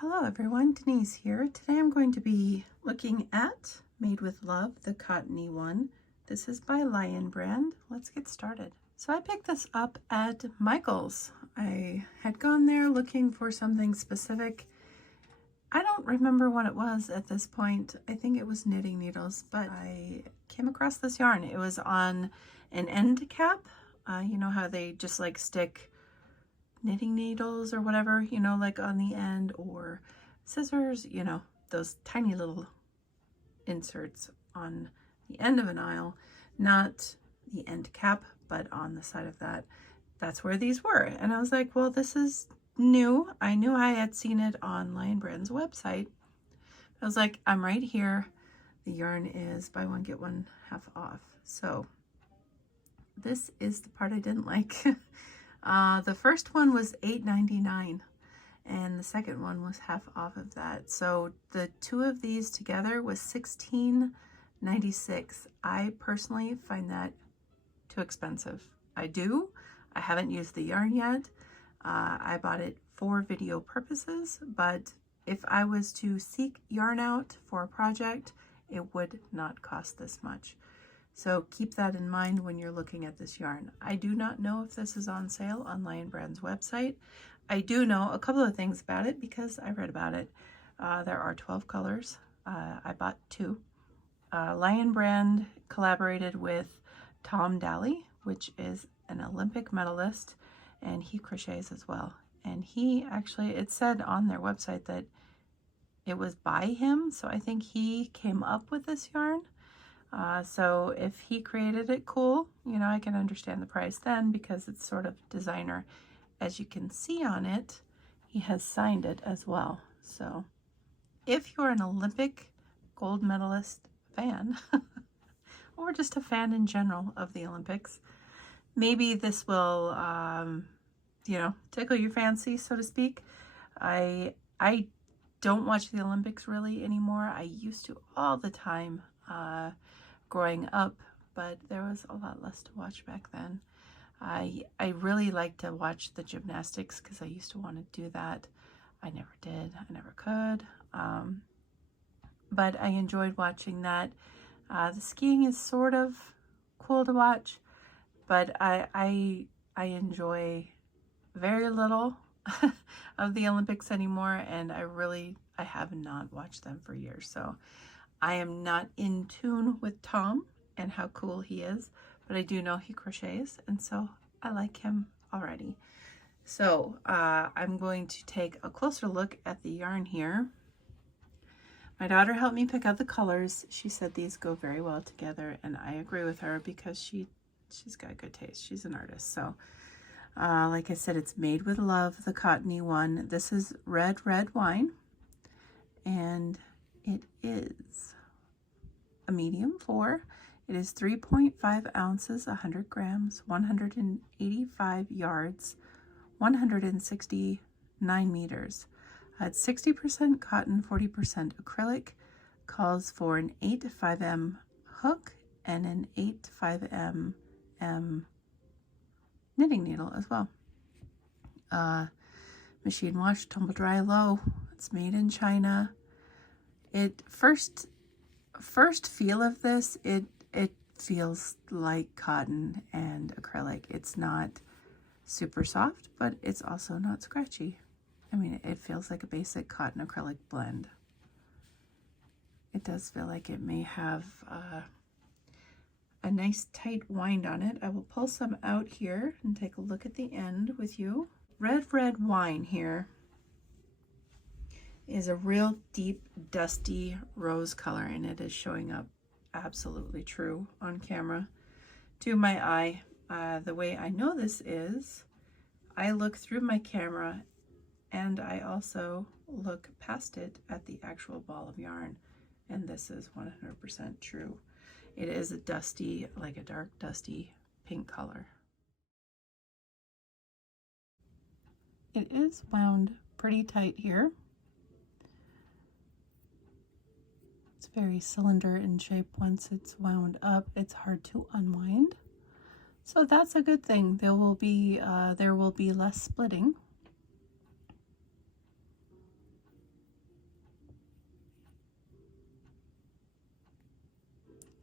Hello everyone, Denise here. Today I'm going to be looking at Made with Love, the cottony one. This is by Lion brand. Let's get started. So I picked this up at Michael's. I had gone there looking for something specific. I don't remember what it was at this point. I think it was knitting needles, but I came across this yarn. It was on an end cap. You know how they just like stick knitting needles or whatever, you know, like on the end, or scissors, you know, those tiny little inserts on the end of an aisle, not the end cap, but on the side of that. That's where these were. And I was like, well, this is new. I knew I had seen it on Lion Brand's website. I was like, I'm right here. The yarn is buy one, get one half off. So this is the part I didn't like. The first one was $8.99 and the second one was half off of that. So the two of these together was $16.96. I personally find that too expensive. I haven't used the yarn yet. I bought it for video purposes, but if I was to seek yarn out for a project, it would not cost this much. So keep that in mind when you're looking at this yarn. I do not know if this is on sale on Lion Brand's website. I do know a couple of things about it because I read about it. There are 12 colors. I bought 2. Lion Brand collaborated with Daley, which is an Olympic medalist, and he crochets as well. And he actually, it said on their website that it was by him, so I think he came up with this yarn. So if he created it, cool, you know, I can understand the price then because it's sort of designer. As you can see on it, he has signed it as well. So if you're an Olympic gold medalist fan, or just a fan in general of the Olympics, maybe this will, you know, tickle your fancy, so to speak. I don't watch the Olympics really anymore. I used to all the time. Growing up, but there was a lot less to watch back then. I really like to watch the gymnastics because I used to want to do that. I never did. I never could. But I enjoyed watching that. The skiing is sort of cool to watch, but I enjoy very little of the Olympics anymore, and I have not watched them for years. So I am not in tune with Tom and how cool he is, but I do know he crochets, and so I like him already. So I'm going to take a closer look at the yarn here. My daughter helped me pick out the colors. She said these go very well together, and I agree with her because she's got good taste. She's an artist. So like I said, it's Made with Love, the cottony one. This is Red Wine, and it is a medium 4. It is 3.5 ounces, 100 grams, 185 yards, 169 meters. It's 60% cotton, 40% acrylic. Calls for an 8 to 5M hook and an 8 to 5M knitting needle as well. Machine wash, tumble dry, low. It's made in China. It first feel of this, it feels like cotton and acrylic. It's not super soft, but it's also not scratchy. I mean, it feels like a basic cotton acrylic blend. It does feel like it may have a nice tight wind on it. I will pull some out here and take a look at the end with you. Red Wine here is a real deep, dusty rose color, and it is showing up absolutely true on camera to my eye. The way I know this is I look through my camera and I also look past it at the actual ball of yarn, and this is 100% true. It is a dusty, like a dark dusty pink color. It is wound pretty tight here. It's very cylinder in shape. Once it's wound up, it's hard to unwind. So that's a good thing. There will be less splitting.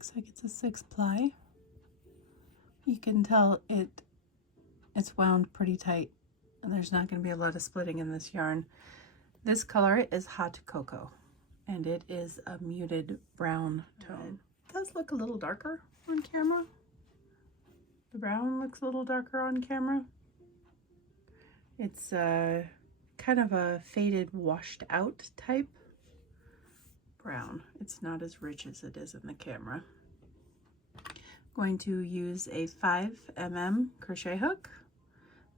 looks like it's a 6-ply. You can tell it's wound pretty tight, and there's not going to be a lot of splitting in this yarn. This color is Hot Cocoa, and it is a muted brown tone. It does look a little darker on camera. The brown looks a little darker on camera. It's kind of a faded, washed out type brown. It's not as rich as it is in the camera. Going to use a 5mm crochet hook.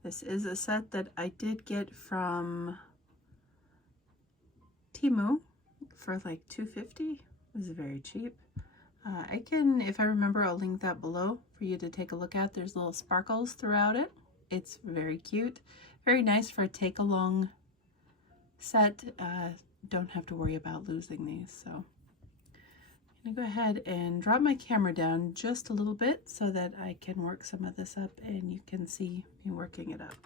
This is a set that I did get from Temu for like $2.50. It was very cheap. I can, if I remember, I'll link that below for you to take a look at. There's little sparkles throughout it. It's very cute. Very nice for a take-along set. Don't have to worry about losing these. So I'm going to go ahead and drop my camera down just a little bit so that I can work some of this up and you can see me working it up.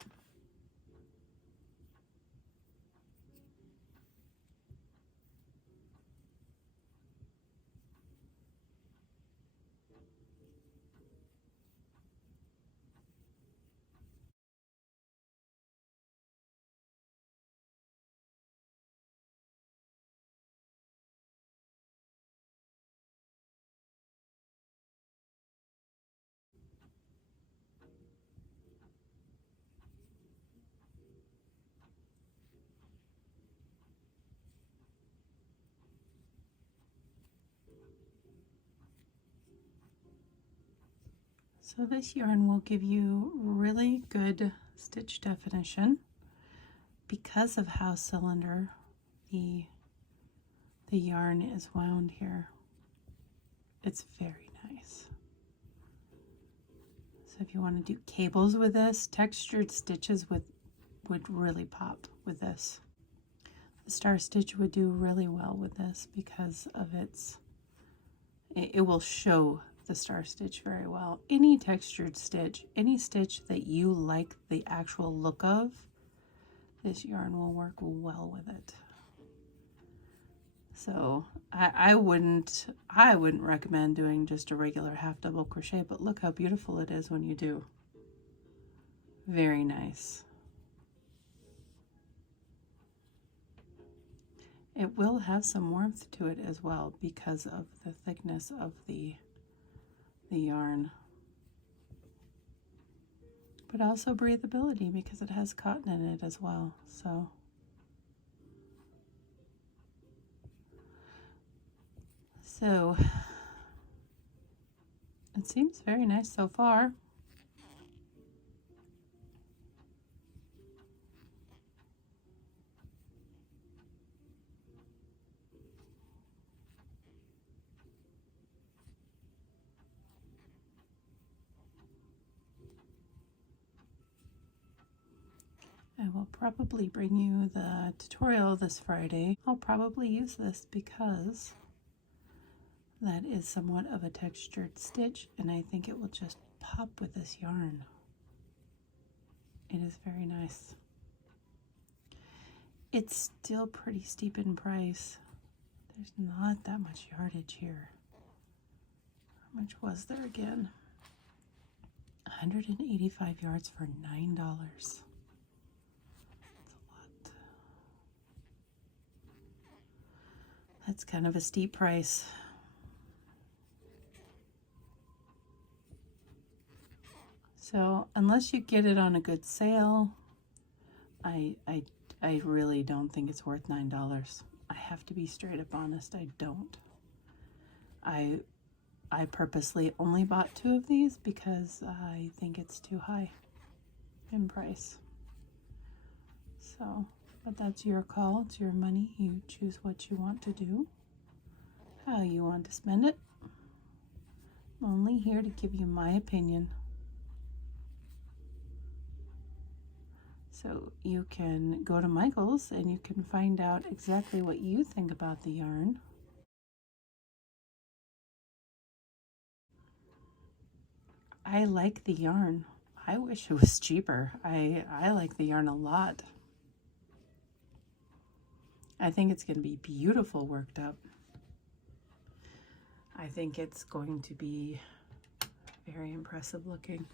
So this yarn will give you really good stitch definition because of how cylinder the yarn is wound here. It's very nice. So if you want to do cables with this, textured stitches would really pop with this. The star stitch would do really well with this because of it will show the star stitch very well. Any textured stitch, any stitch that you like the actual look of, this yarn will work well with it. So I wouldn't recommend doing just a regular half double crochet, but look how beautiful it is when you do. Very nice. It will have some warmth to it as well because of the thickness of the yarn, but also breathability because it has cotton in it as well. So it seems very nice so far. I will probably bring you the tutorial this Friday. I'll probably use this because that is somewhat of a textured stitch, and I think it will just pop with this yarn. It is very nice. It's still pretty steep in price. There's not that much yardage here. How much was there again? 185 yards for $9. That's kind of a steep price. So unless you get it on a good sale, I really don't think it's worth $9. I have to be straight up honest, I don't. I purposely only bought 2 of these because I think it's too high in price. So, but that's your call, it's your money. You choose what you want to do, how you want to spend it. I'm only here to give you my opinion. So you can go to Michael's and you can find out exactly what you think about the yarn. I like the yarn. I wish it was cheaper. I like the yarn a lot. I think it's going to be beautiful worked up. I think it's going to be very impressive looking.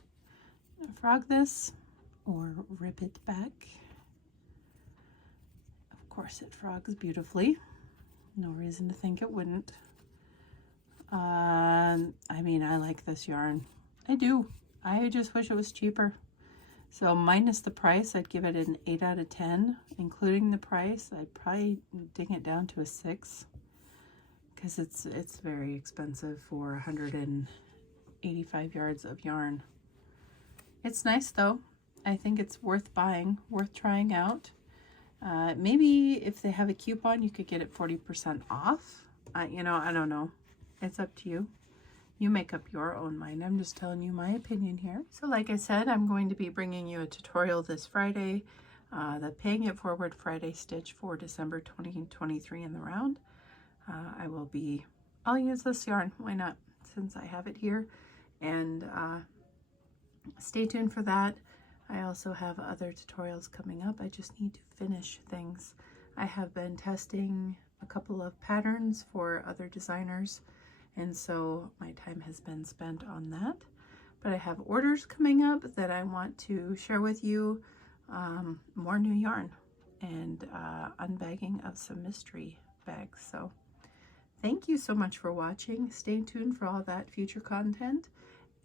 Frog this or rip it back. Of course it frogs beautifully. No reason to think it wouldn't. I mean, I like this yarn. I do. I just wish it was cheaper. So minus the price, I'd give it an 8 out of 10. Including the price, I'd probably ding it down to a 6. Because it's very expensive for 185 yards of yarn. It's nice though. I think it's worth buying, worth trying out. Maybe if they have a coupon, you could get it 40% off. You know, I don't know. It's up to you. You make up your own mind. I'm just telling you my opinion here. So like I said, I'm going to be bringing you a tutorial this Friday, the Paying It Forward Friday stitch for December 2023 in the round. I'll use this yarn. Why not? Since I have it here. And stay tuned for that. I also have other tutorials coming up. I just need to finish things. I have been testing a couple of patterns for other designers, and so my time has been spent on that. But I have orders coming up that I want to share with you, more new yarn and unbagging of some mystery bags. So thank you so much for watching. Stay tuned for all that future content,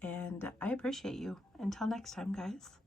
and I appreciate you. Until next time, guys.